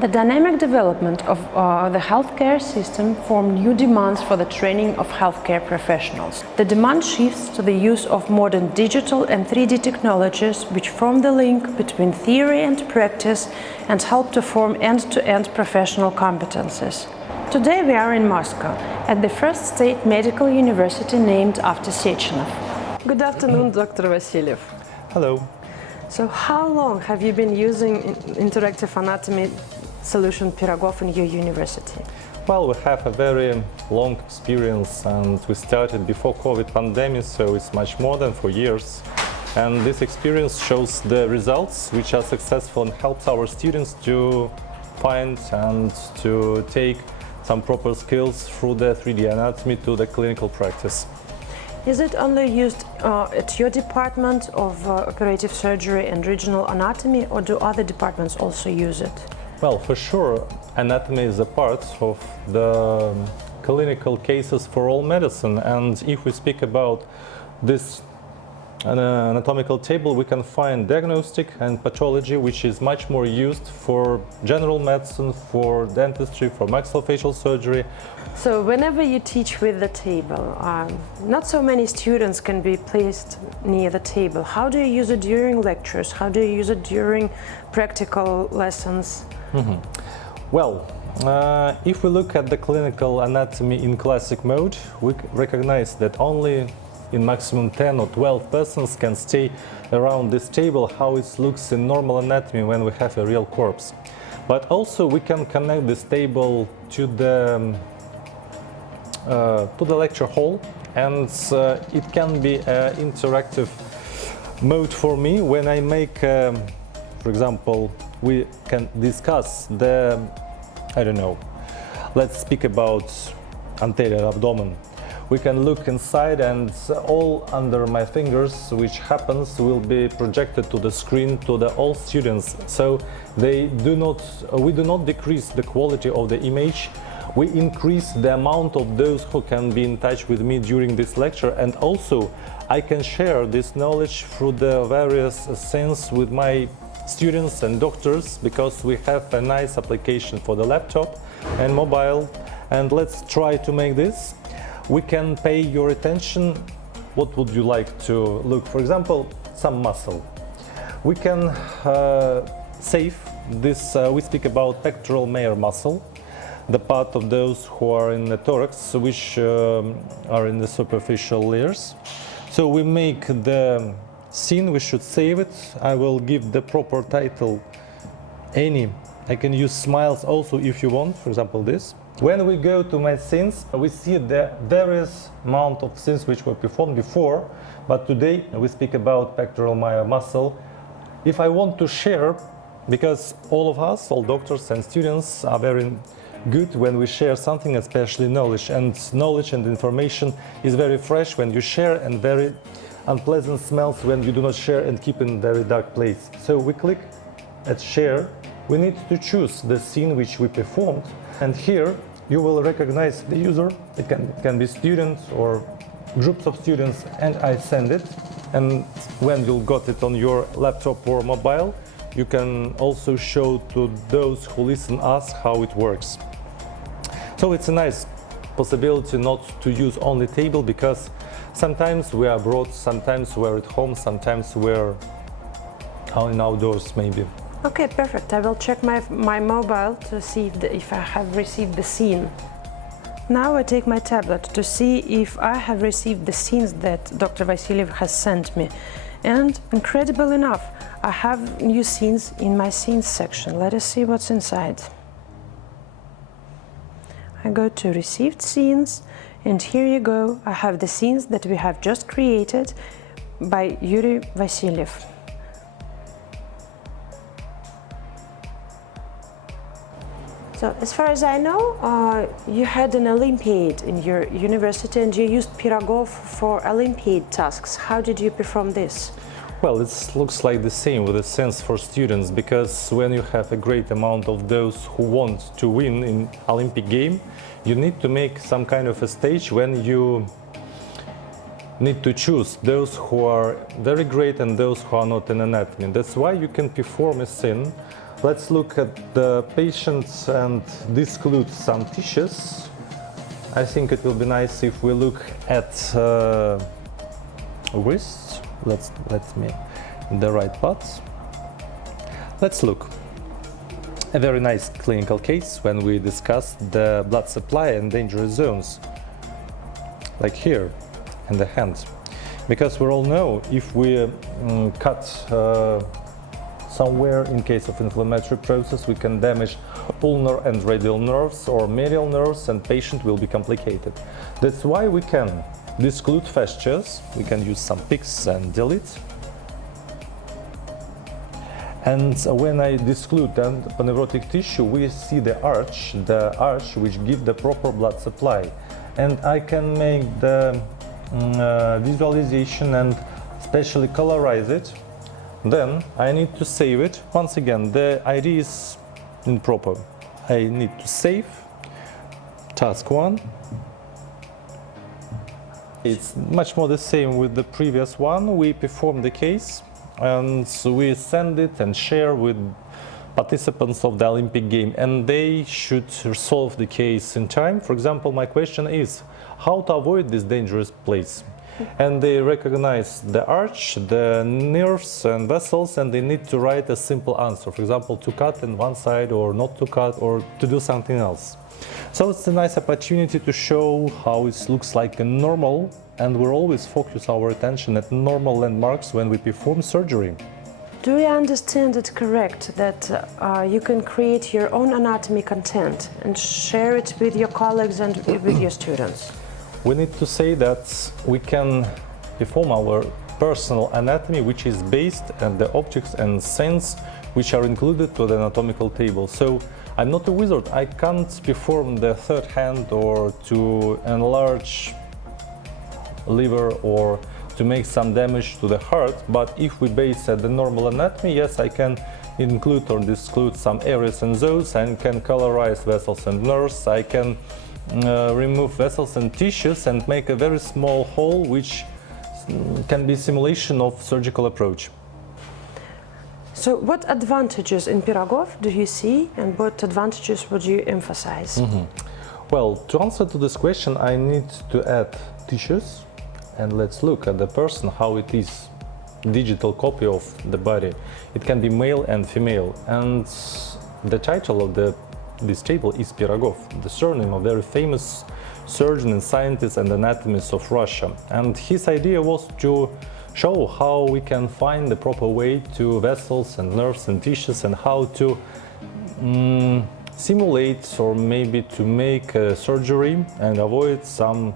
The dynamic development of the healthcare system formed new demands for the training of healthcare professionals. The demand shifts to the use of modern digital and 3D technologies, which form the link between theory and practice and help to form end-to-end professional competences. Today we are in Moscow, at the first state medical university named after Sechenov. Good afternoon, Dr. Vasiliev. Hello. So how long have you been using interactive anatomy solution Pirogov in your university? Well, we have a very long experience and we started before COVID pandemic, so it's much more than 4 years. And this experience shows the results which are successful and helps our students to find and to take some proper skills through the 3D anatomy to the clinical practice. Is it only used at your department of operative surgery and regional anatomy, or do other departments also use it? Well, for sure, anatomy is a part of the clinical cases for all medicine, and if we speak about this anatomical table, we can find diagnostic and pathology, which is much more used for general medicine, for dentistry, for maxillofacial surgery. So whenever you teach with the table, not so many students can be placed near the table. How do you use it during lectures? How do you use it during practical lessons? Well, if we look at the clinical anatomy in classic mode, we recognize that only in maximum 10 or 12 persons can stay around this table, how it looks in normal anatomy when we have a real corpse. But also we can connect this table to the lecture hall, and it can be an interactive mode for me when I make, for example, we can discuss the, I don't know, let's speak about anterior abdomen. We can look inside, and all under my fingers which happens will be projected to the screen to all students. So we do not decrease the quality of the image. We increase the amount of those who can be in touch with me during this lecture, and also I can share this knowledge through the various scenes with my students and doctors, because we have a nice application for the laptop and mobile. And let's try to make this. We can pay your attention. What would you like to look? For example, some muscle. We can save this. We speak about pectoral major muscle, the part of those who are in the thorax, which are in the superficial layers. So we make the scene. We should save it. I will give the proper title. I can use smiles also if you want. For example, this. When we go to my scenes, we see the various amount of scenes which were performed before, but today we speak about pectoral major muscle. If I want to share, because all of us, all doctors and students, are very good when we share something, especially knowledge and information is very fresh when you share, and very unpleasant smells when you do not share and keep in a very dark place. So we click at share. We need to choose the scene which we performed, and here you will recognize the user. It can be students or groups of students, and I send it. And when you got it on your laptop or mobile, you can also show to those who listen us how it works. So it's a nice possibility not to use only table, because sometimes we are abroad, sometimes we're at home, sometimes we're in outdoors maybe. Okay, perfect. I will check my mobile to see if I have received the scene. Now I take my tablet to see if I have received the scenes that Dr. Vasiliev has sent me. And incredible enough, I have new scenes in my scenes section. Let us see what's inside. I go to received scenes, and here you go. I have the scenes that we have just created by Yuri Vasiliev. So, as far as I know, you had an Olympiad in your university and you used Pirogov for Olympiad tasks. How did you perform this? Well, it looks like the same with a sense for students, because when you have a great amount of those who want to win in Olympic game, you need to make some kind of a stage when you need to choose those who are very great and those who are not in anatomy. That's why you can perform a scene Let's look at the patient and disclude some tissues. I think it will be nice if we look at wrists. Let me the right parts. Let's look. A very nice clinical case when we discuss the blood supply and dangerous zones, like here in the hand. Because we all know if we cut somewhere in case of inflammatory process, we can damage ulnar and radial nerves or medial nerves, and patient will be complicated. That's why we can disclude fascias. We can use some picks and delete. And when I disclude the panevrotic tissue, we see the arch which gives the proper blood supply. And I can make the visualization and specially colorize it. Then I need to save it. Once again, the ID is improper. I need to save task 1. It's much more the same with the previous one. We perform the case and so we send it and share with participants of the Olympic game, and they should solve the case in time. For example, my question is how to avoid this dangerous place, and they recognize the arch, the nerves and vessels, and they need to write a simple answer, for example, to cut in one side or not to cut or to do something else. So it's a nice opportunity to show how it looks like a normal, and we always focus our attention at normal landmarks when we perform surgery. Do I understand it correct that you can create your own anatomy content and share it with your colleagues and with your students? We need to say that we can perform our personal anatomy, which is based on the objects and scenes which are included to the anatomical table. So I'm not a wizard. I can't perform the third hand or to enlarge liver or to make some damage to the heart, but if we base at the normal anatomy, yes, I can include or exclude some areas and zones, and can colorize vessels and nerves. I can remove vessels and tissues and make a very small hole which can be simulation of surgical approach. So what advantages in Pirogov do you see, and what advantages would you emphasize? Well, to answer to this question, I need to add tissues. And let's look at the person, how it is digital copy of the body. It can be male and female. And the title of this table is Pirogov, the surname of a very famous surgeon and scientist and anatomist of Russia. And his idea was to show how we can find the proper way to vessels and nerves and tissues, and how to simulate or maybe to make a surgery and avoid some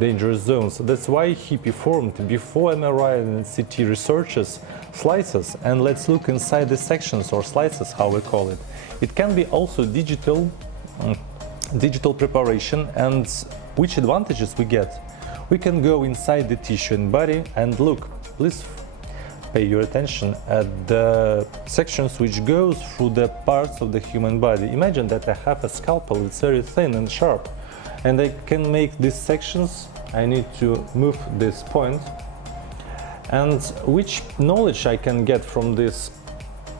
dangerous zones. That's why he performed, before MRI and CT researches, slices. And let's look inside the sections or slices, how we call it. It can be also digital preparation. And which advantages we get? We can go inside the tissue and body and look. Please pay your attention at the sections which goes through the parts of the human body. Imagine that I have a scalpel, it's very thin and sharp, and I can make these sections. I need to move this point. And which knowledge I can get from this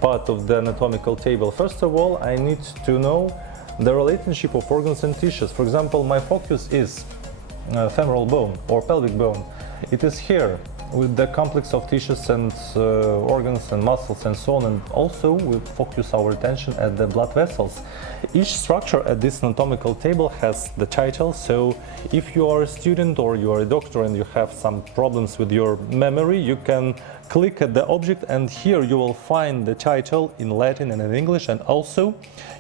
part of the anatomical table? First of all, I need to know the relationship of organs and tissues. For example, my focus is femoral bone or pelvic bone. It is here with the complex of tissues and organs and muscles and so on, and also we focus our attention at the blood vessels. Each structure at this anatomical table has the title, so if you are a student or you are a doctor and you have some problems with your memory, you can click at the object and here you will find the title in Latin and in English, and also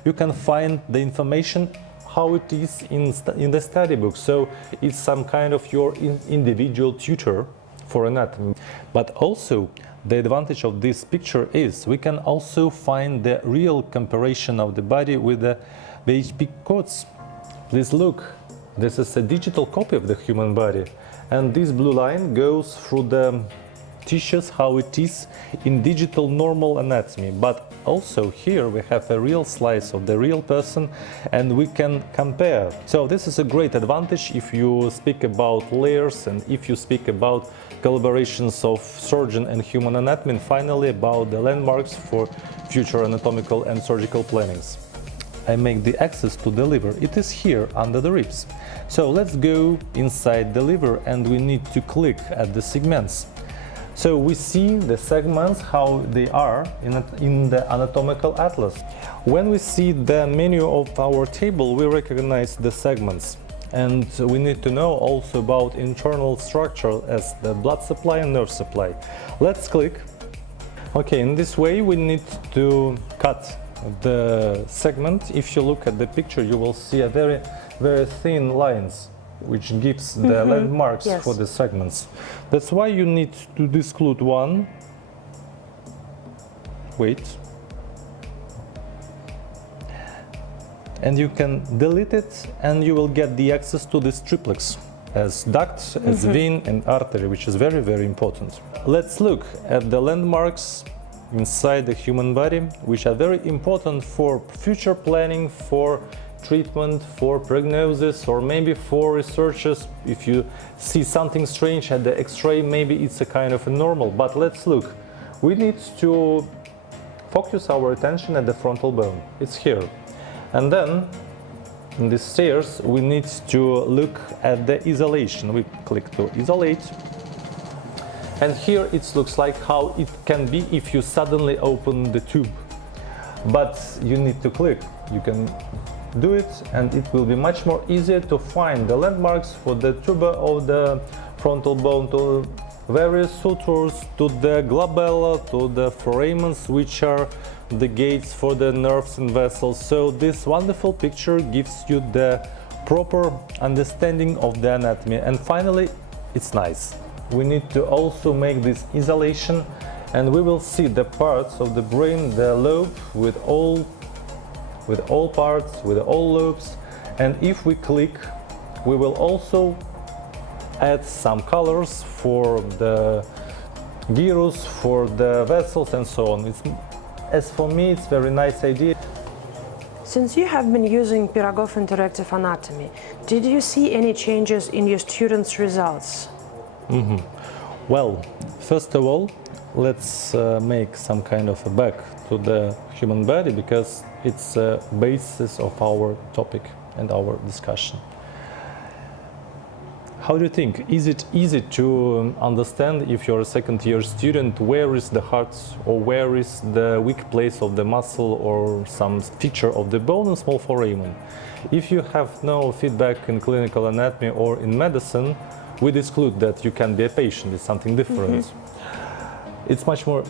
you can find the information how it is in the study book. So it's some kind of your individual tutor for anatomy. But also the advantage of this picture is we can also find the real comparison of the body with the VHP codes. Please look, this is a digital copy of the human body, and this blue line goes through the tissues, how it is in digital normal anatomy. But also here we have a real slice of the real person and we can compare. So this is a great advantage if you speak about layers and if you speak about collaborations of surgeon and human anatomy, and finally about the landmarks for future anatomical and surgical plannings. I make the access to the liver. It is here under the ribs. So let's go inside the liver and we need to click at the segments. So we see the segments, how they are in the anatomical atlas. When we see the menu of our table, we recognize the segments. And we need to know also about internal structure as the blood supply and nerve supply. Let's click. Okay, in this way we need to cut the segment. If you look at the picture, you will see a very thin lines, which gives the landmarks for the segments. That's why you need to exclude one. Wait. And you can delete it and you will get the access to this triplex as duct, as vein and artery, which is very important. Let's look at the landmarks inside the human body, which are very important for future planning, for treatment, for prognosis, or maybe for researchers. If you see something strange at the X-ray, maybe it's a kind of a normal. But let's look. We need to focus our attention at the frontal bone. It's here. And then in the stairs we need to look at the isolation. We click to isolate. And here it looks like how it can be if you suddenly open the tube. But you need to click. You can do it and it will be much more easier to find the landmarks for the tuba of the frontal bone, to various sutures, to the glabella, to the foramens, which are the gates for the nerves and vessels. So this wonderful picture gives you the proper understanding of the anatomy. And finally, it's nice. We need to also make this isolation, and we will see the parts of the brain, the lobe with all parts, with all lobes. And if we click, we will also add some colors for the gyrus, for the vessels and so on. As for me, it's a very nice idea. Since you have been using Pirogov Interactive Anatomy, did you see any changes in your students' results? Well, first of all, let's make some kind of a back to the human body, because it's a basis of our topic and our discussion. How do you think? Is it easy to understand, if you're a second-year student, where is the heart or where is the weak place of the muscle or some feature of the bone and small foramen? If you have no feedback in clinical anatomy or in medicine, we exclude that you can be a patient. It's something different. It's much more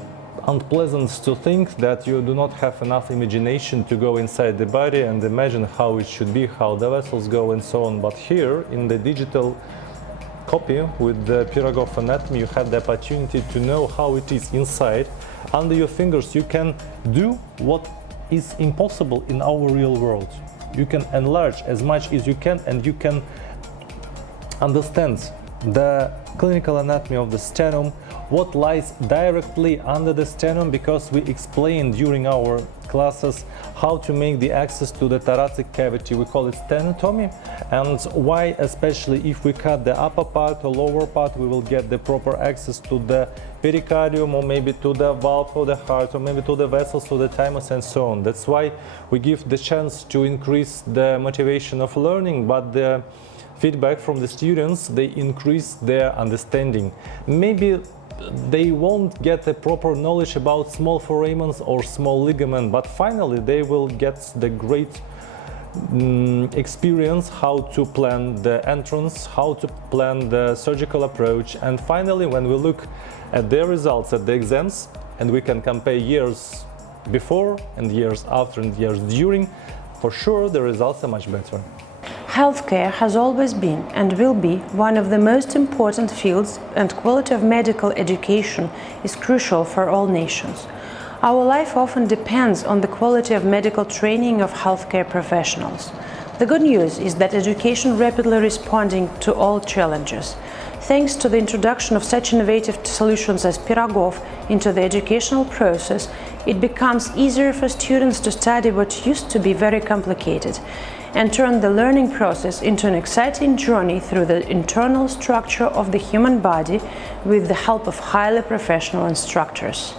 unpleasant to think that you do not have enough imagination to go inside the body and imagine how it should be, how the vessels go and so on. But here in the digital copy with the Pirogov anatomy, you have the opportunity to know how it is inside. Under your fingers you can do what is impossible in our real world. You can enlarge as much as you can, and you can understand the clinical anatomy of the sternum, what lies directly under the sternum, because we explained during our classes how to make the access to the thoracic cavity. We call it sternotomy, and why, especially if we cut the upper part or lower part, we will get the proper access to the pericardium, or maybe to the valve of the heart, or maybe to the vessels, to the thymus and so on. That's why we give the chance to increase the motivation of learning, but the feedback from the students, they increase their understanding. Maybe they won't get a proper knowledge about small foramens or small ligament, but finally they will get the great experience how to plan the entrance, how to plan the surgical approach. And finally, when we look at their results at the exams, and we can compare years before and years after and years during, for sure the results are much better. Healthcare has always been and will be one of the most important fields, and quality of medical education is crucial for all nations. Our life often depends on the quality of medical training of healthcare professionals. The good news is that education rapidly responding to all challenges. Thanks to the introduction of such innovative solutions as Pirogov into the educational process, it becomes easier for students to study what used to be very complicated and turn the learning process into an exciting journey through the internal structure of the human body with the help of highly professional instructors.